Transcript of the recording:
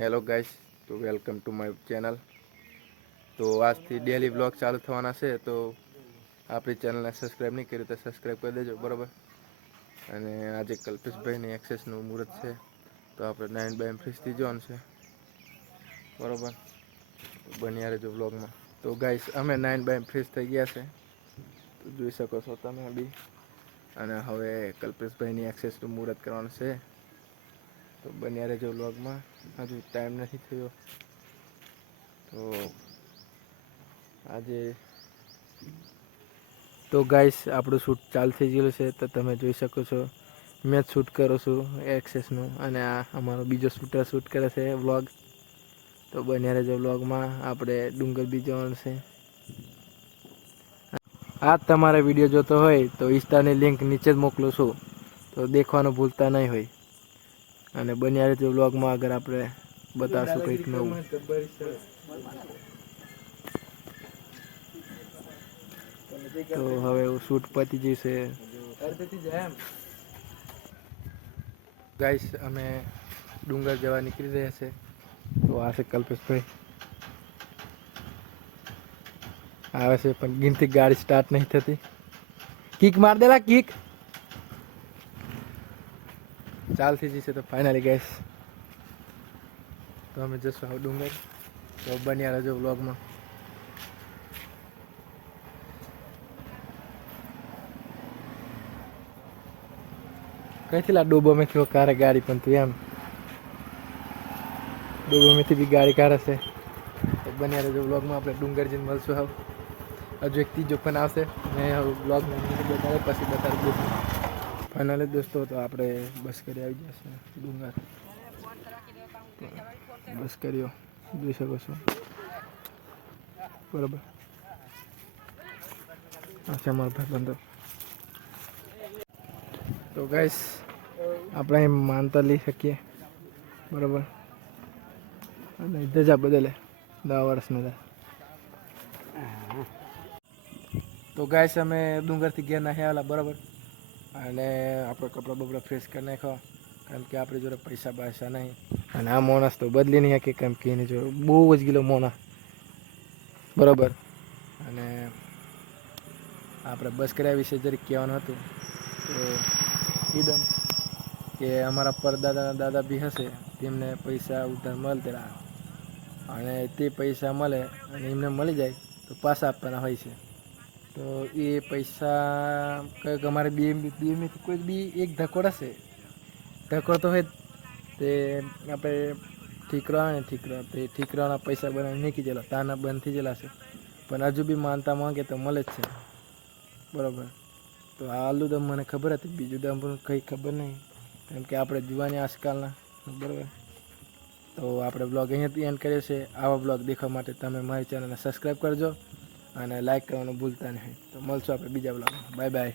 Hello guys, તો welcome to my channel. તો આજથી ડેલી બ્લોગ ચાલુ થવાના છે. તો આપણી ચેનલને સબસ્ક્રાઈબ નહીં કર્યું તો સબસ્ક્રાઈબ કરી દેજો, બરાબર. અને આજે કલ્પેશભાઈની એક્સેસનું મુહૂર્ત છે, તો આપણે 9 by ફ્રીજથી જોવાનું છે, બરાબર. બન્યા રહેજો બ્લોગમાં. તો ગાઈસ, અમે 9 by ફ્રીજ થઈ ગયા છે, તો જોઈ શકો છો તમે બી. અને હવે કલ્પેશભાઈની એક્સેસનું મુહૂર્ત કરવાનું છે, તો બન્યા રહેજો બ્લોગમાં. હજુ ટાઈમ નથી થયો, તો આજે તો ગાઈસ આપણું શૂટ ચાલુ થઈ ગયેલું છે, તો તમે જોઈ શકો છો. મેં જ શૂટ કરું છું એક્સેસનું, અને આ અમારો બીજો શૂટર શૂટ કરે છે વ્લોગ. તો બન્યા રહેજો વ્લોગમાં. આપણે ડુંગર બી જવાનું છે. આ તમારે વિડીયો જોતો હોય તો ઇન્સ્ટાની લિંક નીચે જ મોકલું છું, તો દેખવાનું ભૂલતા નહીં હોય. અને બન્યા રહેજો વ્લોગમાં. આગળ આપણે બતાવશું કંઈક નવું. તો હવે શૂટ પતી જશે. ગાઈસ, અમે ડુંગર જવા નીકળી રહ્યા છે. તો આ છે કલ્પેશભાઈ આવે છે, પણ ગિનતી ગાડી સ્ટાર્ટ નહીં થતી. કિક માર દેલા, કિક ચાલ થઈ જશે. તો ફાઇનલી ગાઈસ, તો અમે જશું હવે ડુંગર. તો બન્યા રહેજો વ્લોગમાં. કઈથી લા ડોબો મેં થયો કારે ગાડી, પણ તું એમ ડોબો મેથી બી ગાડી કાઢે છે. તો બન્યા રહેજો વ્લોગમાં. આપણે ડુંગર જઈને મળશું. હજુ એક ત્રીજો પણ આવશે, મેં વ્લોગમાં બતાવે પછી બતાવી. ફાઇનલી દોસ્તો, તો આપણે બસ કરી આવી જશે ડુંગર. બસ કર્યો જોઈ શકો છો, બરાબર. અચ્છા, મારો ભાઈ બંધો. તો ગાઈસ, આપણે એમ માનતા લઈ શકીએ, બરાબર. અને ધજા બદલે 10 વર્ષના. તો ગાઈસ, અમે ડુંગરથી ઘેર નાહી આવેલા, બરાબર. અને આપણે કપડાં બપડા ફ્રેશ કરી નાખો, કારણ કે આપણી જોડે પૈસા નહીં. અને આ માણસ તો બદલી નહીં શકે, કેમ કે એની જોડે બહુ જ ગયેલો માણસ, બરાબર. અને આપણે બસ કર્યા વિશે જરીક કહેવાનું હતું. તો કીધું કે અમારા પરદાદાના દાદા બી હશે, તેમને પૈસા ઉધાર મળતા, અને તે પૈસા મળે અને એમને મળી જાય તો પાછા આપવાના હોય છે. તો એ પૈસા કંઈક અમારે બીએમથી કોઈ બી એક ધકોડ હશે, ધકોડ તો હોય તે આપણે ઠીકરો આવે ને, ઠીકરાના પૈસા બનાવીને નીકળી ગયેલા, તાના બંધ થઈ ગયેલા છે. પણ હજુ બી માનતા માંગે તો મળે જ છે, બરાબર. તો આલુ દમ મને ખબર હતી, બીજું દમ પણ કંઈ ખબર નહીં, કેમ કે આપણે જુવાની આજકાલના, બરાબર. તો આપણે બ્લોગ અહીંયાથી એન્ડ કરીએ છીએ. આવા બ્લોગ દેખવા માટે તમે મારી ચેનલને સબસ્ક્રાઈબ કરજો અને લાઈક કરવાનું ભૂલતા નહીં. તો મળશું આપણે બીજા બ્લોગમાં. Bye bye.